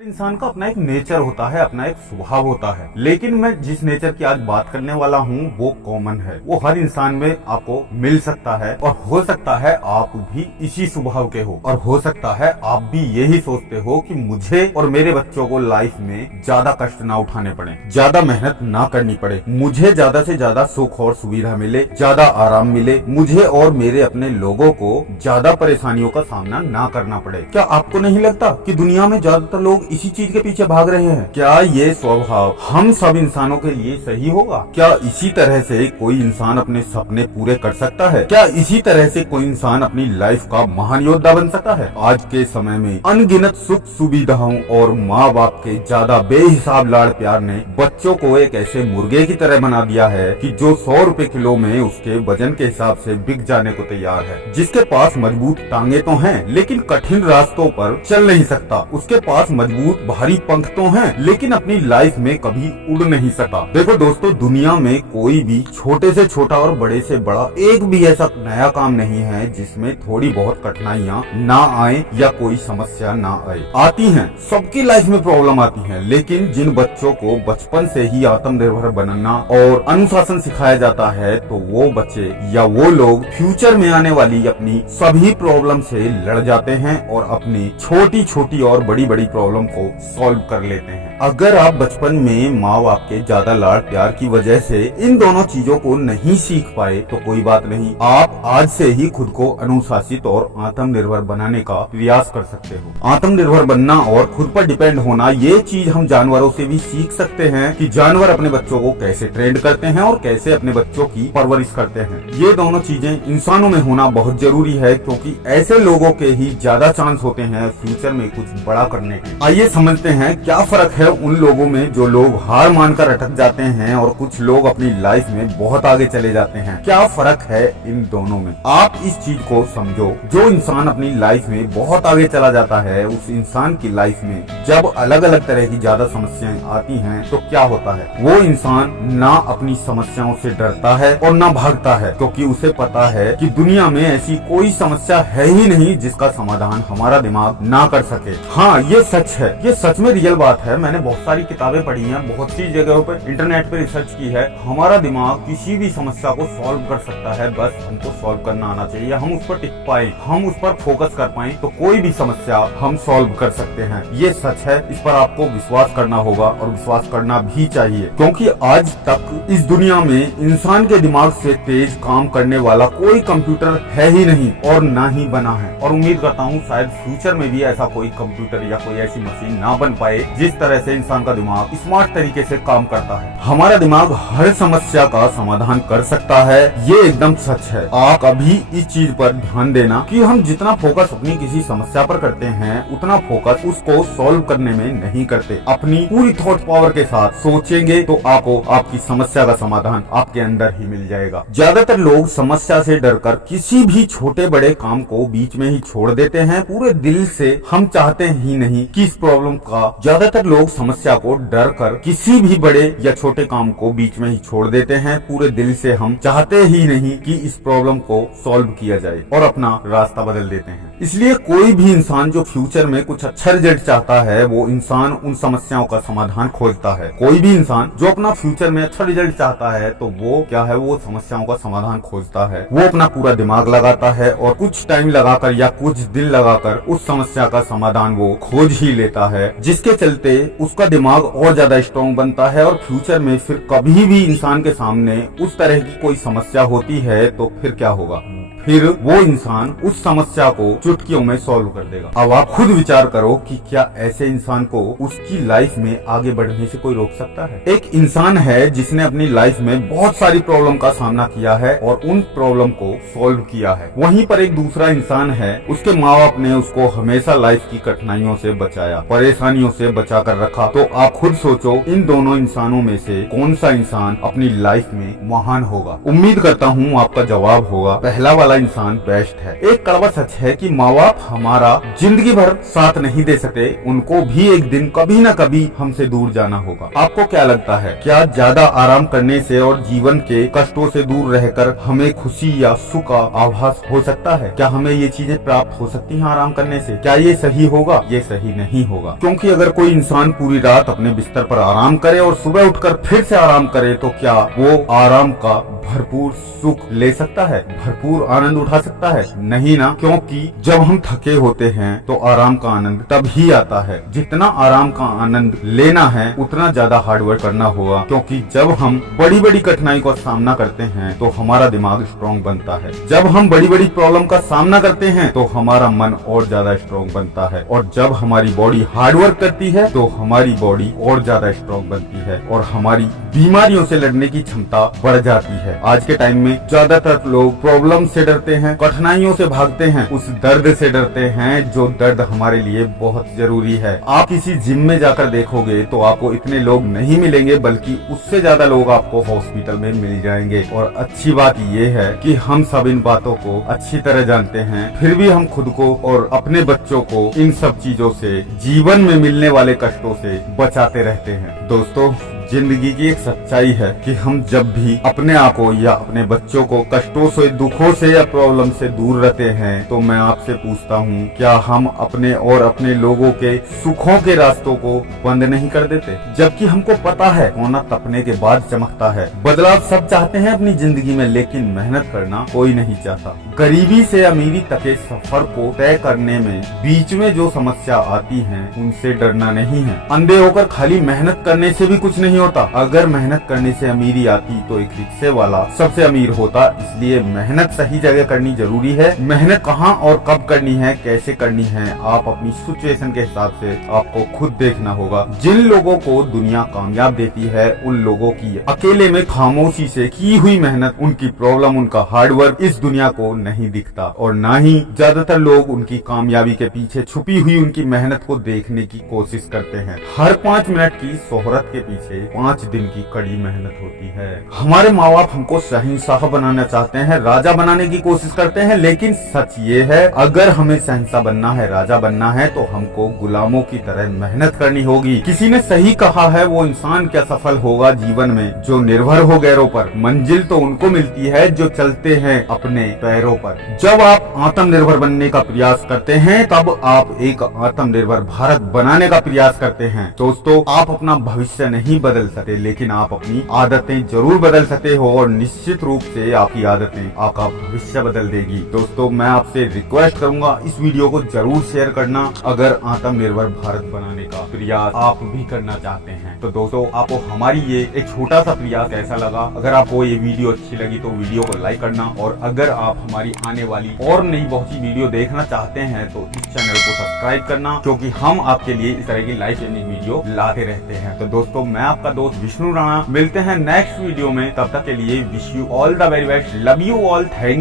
इंसान का अपना एक नेचर होता है, अपना एक स्वभाव होता है। लेकिन मैं जिस नेचर की आज बात करने वाला हूँ वो कॉमन है, वो हर इंसान में आपको मिल सकता है। और हो सकता है आप भी इसी स्वभाव के हो, और हो सकता है आप भी यही सोचते हो कि मुझे और मेरे बच्चों को लाइफ में ज्यादा कष्ट ना उठाने पड़े, ज्यादा मेहनत ना करनी पड़े, मुझे ज्यादा से ज्यादा सुख और सुविधा मिले, ज्यादा आराम मिले, मुझे और मेरे अपने लोगों को ज्यादा परेशानियों का सामना ना करना पड़े। क्या आपको नहीं लगता कि दुनिया में ज्यादातर लोग इसी चीज के पीछे भाग रहे हैं? क्या ये स्वभाव हम सब इंसानों के लिए सही होगा? क्या इसी तरह से कोई इंसान अपने सपने पूरे कर सकता है? क्या इसी तरह से कोई इंसान अपनी लाइफ का महान योद्धा बन सकता है? आज के समय में अनगिनत सुख सुविधाओं और माँ बाप के ज्यादा बेहिसाब लाड़ प्यार ने बच्चों को एक ऐसे मुर्गे की तरह बना दिया है कि जो 100 रुपए किलो में उसके वजन के हिसाब से बिक जाने को तैयार है। जिसके पास मजबूत टांगे तो हैं, लेकिन कठिन रास्तों पर चल नहीं सकता। उसके पास मजबूत भारी पंख तो हैं, लेकिन अपनी लाइफ में कभी उड़ नहीं सकता। देखो दोस्तों, दुनिया में कोई भी छोटे से छोटा और बड़े से बड़ा एक भी ऐसा नया काम नहीं है जिसमें थोड़ी बहुत कठिनाइयाँ ना आए या कोई समस्या ना आए। आती हैं, सबकी लाइफ में प्रॉब्लम आती है, लेकिन जिन बच्चों को बचपन से ही आत्मनिर्भर बनना और अनुशासन सिखाया जाता है, तो वो बच्चे या वो लोग फ्यूचर में आने वाली अपनी सभी प्रॉब्लम से लड़ जाते हैं और अपनी छोटी छोटी और बड़ी बड़ी प्रॉब्लम को सॉल्व कर लेते हैं। अगर आप बचपन में माँ बाप के ज्यादा लाड़ प्यार की वजह से इन दोनों चीजों को नहीं सीख पाए तो कोई बात नहीं, आप आज से ही खुद को अनुशासित और आत्मनिर्भर बनाने का प्रयास कर सकते हो। आत्मनिर्भर बनना और खुद पर डिपेंड होना, ये चीज हम जानवरों से भी सीख सकते हैं कि जानवर अपने बच्चों को कैसे ट्रेन करते हैं और कैसे अपने बच्चों की परवरिश करते हैं। ये दोनों चीजें इंसानों में होना बहुत जरूरी है, क्योंकि ऐसे लोगों के ही ज्यादा चांस होते हैं फ्यूचर में कुछ बड़ा करने के। आइए समझते हैं क्या फर्क है उन लोगों में जो लोग हार मानकर अटक जाते हैं और कुछ लोग अपनी लाइफ में बहुत आगे चले जाते हैं। क्या फर्क है इन दोनों में? आप इस चीज को समझो, जो इंसान अपनी लाइफ में बहुत आगे चला जाता है, उस इंसान की लाइफ में जब अलग अलग तरह की ज्यादा समस्याएं आती हैं तो क्या होता है? वो इंसान ना अपनी समस्याओं से डरता है और ना भागता है, क्योंकि उसे पता है कि दुनिया में ऐसी कोई समस्या है ही नहीं जिसका समाधान हमारा दिमाग ना कर सके। हाँ, ये सच है, ये सच में रियल बात है। मैंने बहुत सारी किताबें पढ़ी हैं, बहुत सी जगहों पर इंटरनेट पे रिसर्च की है। हमारा दिमाग किसी भी समस्या को सॉल्व कर सकता है, बस हमको सॉल्व करना आना चाहिए। हम उस पर टिक पाए, हम उस पर फोकस कर पाए तो कोई भी समस्या हम सॉल्व कर सकते हैं। ये सच है, इस पर आपको विश्वास करना होगा और विश्वास करना भी चाहिए, क्योंकि आज तक इस दुनिया में इंसान के दिमाग से तेज काम करने वाला कोई कंप्यूटर है ही नहीं और ना ही बना है। और उम्मीद करता हूँ शायद फ्यूचर में भी ऐसा कोई कंप्यूटर या कोई ऐसी मशीन ना बन पाए जिस तरह से इंसान का दिमाग स्मार्ट तरीके से काम करता है। हमारा दिमाग हर समस्या का समाधान कर सकता है, ये एकदम सच है। आप अभी इस चीज पर ध्यान देना कि हम जितना फोकस अपनी किसी समस्या पर करते हैं, उतना फोकस उसको सॉल्व करने में नहीं करते। अपनी पूरी थॉट पावर के साथ सोचेंगे तो आपको आपकी समस्या का समाधान आपके अंदर ही मिल जाएगा। ज्यादातर लोग समस्या से डरकर किसी भी छोटे बड़े काम को बीच में ही छोड़ देते हैं। पूरे दिल से हम चाहते ही नहीं कि इस प्रॉब्लम का, ज्यादातर लोग समस्या को डर कर किसी भी बड़े या छोटे काम को बीच में ही छोड़ देते हैं। पूरे दिल से हम चाहते ही नहीं कि इस प्रॉब्लम को सॉल्व किया जाए और अपना रास्ता बदल देते हैं। इसलिए कोई भी इंसान जो फ्यूचर में कुछ अच्छा रिजल्ट चाहता है, वो इंसान उन समस्याओं का समाधान खोजता है। कोई भी इंसान जो अपना फ्यूचर में अच्छा रिजल्ट चाहता है, तो वो क्या है, वो समस्याओं का समाधान खोजता है। वो अपना पूरा दिमाग लगाता है और कुछ टाइम लगाकर या कुछ दिन लगाकर उस समस्या का समाधान वो खोज ही लेता है, जिसके चलते उसका दिमाग और ज्यादा स्ट्रॉन्ग बनता है। और फ्यूचर में फिर कभी भी इंसान के सामने उस तरह की कोई समस्या होती है तो फिर क्या होगा? फिर वो इंसान उस समस्या को चुटकियों में सॉल्व कर देगा। अब आप खुद विचार करो कि क्या ऐसे इंसान को उसकी लाइफ में आगे बढ़ने से कोई रोक सकता है? एक इंसान है जिसने अपनी लाइफ में बहुत सारी प्रॉब्लम का सामना किया है और उन प्रॉब्लम को सॉल्व किया है। वहीं पर एक दूसरा इंसान है, उसके माँ बाप ने उसको हमेशा लाइफ की कठिनाइयों से बचाया, परेशानियों से बचा कर रखा। तो आप खुद सोचो, इन दोनों इंसानों में से कौन सा इंसान अपनी लाइफ में महान होगा? उम्मीद करता हूँ आपका जवाब होगा पहला वाला इंसान बेस्ट है। एक कड़वा सच है कि माँ बाप हमारा जिंदगी भर साथ नहीं दे सकते, उनको भी एक दिन कभी न कभी हमसे दूर जाना होगा। आपको क्या लगता है, क्या ज्यादा आराम करने से और जीवन के कष्टों से दूर रहकर हमें खुशी या सुख का आभास हो सकता है? क्या हमें ये चीजें प्राप्त हो सकती हैं आराम करने से? क्या ये सही होगा? ये सही नहीं होगा। क्योंकि अगर कोई इंसान पूरी रात अपने बिस्तर पर आराम करे और सुबह उठकर फिर से आराम करे तो क्या वो आराम का भरपूर सुख ले सकता है, भरपूर आनंद उठा सकता है? नहीं ना। क्योंकि जब हम थके होते हैं तो आराम का आनंद तब ही आता है। जितना आराम का आनंद लेना है उतना ज्यादा हार्डवर्क करना होगा। क्योंकि जब हम बड़ी बड़ी कठिनाई का सामना करते हैं तो हमारा दिमाग स्ट्रॉन्ग बनता है। जब हम बड़ी बड़ी प्रॉब्लम का सामना करते हैं तो हमारा मन और ज्यादा स्ट्रॉन्ग बनता है। और जब हमारी बॉडी हार्डवर्क करती है तो हमारी बॉडी और ज्यादा स्ट्रॉन्ग बनती है और हमारी बीमारियों से लड़ने की क्षमता बढ़ जाती है। आज के टाइम में ज्यादातर लोग प्रॉब्लम से डरते हैं, कठिनाइयों से भागते हैं, उस दर्द से डरते हैं जो दर्द हमारे लिए बहुत जरूरी है। आप किसी जिम में जाकर देखोगे तो आपको इतने लोग नहीं मिलेंगे, बल्कि उससे ज्यादा लोग आपको हॉस्पिटल में मिल जाएंगे। और अच्छी बात ये है कि हम सब इन बातों को अच्छी तरह जानते हैं, फिर भी हम खुद को और अपने बच्चों को इन सब चीजों से, जीवन में मिलने वाले कष्टों से बचाते रहते हैं। दोस्तों, जिंदगी की एक सच्चाई है कि हम जब भी अपने आप को या अपने बच्चों को कष्टों से, दुखों से या प्रॉब्लम से दूर रहते हैं तो मैं आपसे पूछता हूँ, क्या हम अपने और अपने लोगों के सुखों के रास्तों को बंद नहीं कर देते? जबकि हमको पता है कोना तपने के बाद चमकता है। बदलाव सब चाहते हैं अपनी जिंदगी में, लेकिन मेहनत करना कोई नहीं चाहता। गरीबी से अमीरी तक के सफर को तय करने में बीच में जो समस्या आती है उनसे डरना नहीं है। अंधे होकर खाली मेहनत करने से भी कुछ नहीं होता। अगर मेहनत करने से अमीरी आती तो एक रिक्शे वाला सबसे अमीर होता। इसलिए मेहनत सही जगह करनी जरूरी है। मेहनत कहाँ और कब करनी है, कैसे करनी है, आप अपनी सिचुएशन के हिसाब से आपको खुद देखना होगा। जिन लोगों को दुनिया कामयाब देती है उन लोगों की अकेले में खामोशी से की हुई मेहनत, उनकी प्रॉब्लम, उनका हार्डवर्क इस दुनिया को नहीं दिखता। और न ही ज्यादातर लोग उनकी कामयाबी के पीछे छुपी हुई उनकी मेहनत को देखने की कोशिश करते हैं। हर 5 मिनट की शोहरत के पीछे 5 दिन की कड़ी मेहनत होती है। हमारे माँ बाप हमको शहंशाह बनाना चाहते हैं, राजा बनाने की कोशिश करते हैं, लेकिन सच ये है अगर हमें शहंशाह बनना है, राजा बनना है तो हमको गुलामों की तरह मेहनत करनी होगी। किसी ने सही कहा है, वो इंसान क्या सफल होगा जीवन में जो निर्भर हो गैरों पर। मंजिल तो उनको मिलती है जो चलते हैं अपने पैरों पर। जब आप आत्मनिर्भर बनने का प्रयास करते हैं तब आप एक आत्मनिर्भर भारत बनाने का प्रयास करते हैं। दोस्तों, आप अपना भविष्य नहीं बदल सकते, लेकिन आप अपनी आदतें जरूर बदल सकते हो और निश्चित रूप से आपकी आदतें आपका भविष्य बदल देगी। दोस्तों, मैं आपसे रिक्वेस्ट करूंगा इस वीडियो को जरूर शेयर करना अगर आत्मनिर्भर भारत बनाने का प्रयास आप भी करना चाहते हैं। तो दोस्तों, आपको हमारी ये एक छोटा सा प्रयास कैसा लगा? अगर आपको ये वीडियो अच्छी लगी तो वीडियो को लाइक करना, और अगर आप हमारी आने वाली और नई बहुत सी वीडियो देखना चाहते हैं तो इस चैनल को सब्सक्राइब करना, क्योंकि हम आपके लिए इस तरह की लाइफ चेंजिंग वीडियो लाते रहते हैं। तो दोस्तों, मैं आपका दोस्त विष्णु राणा, मिलते हैं नेक्स्ट वीडियो में। तब तक के लिए wish you all the very best, love you all, thank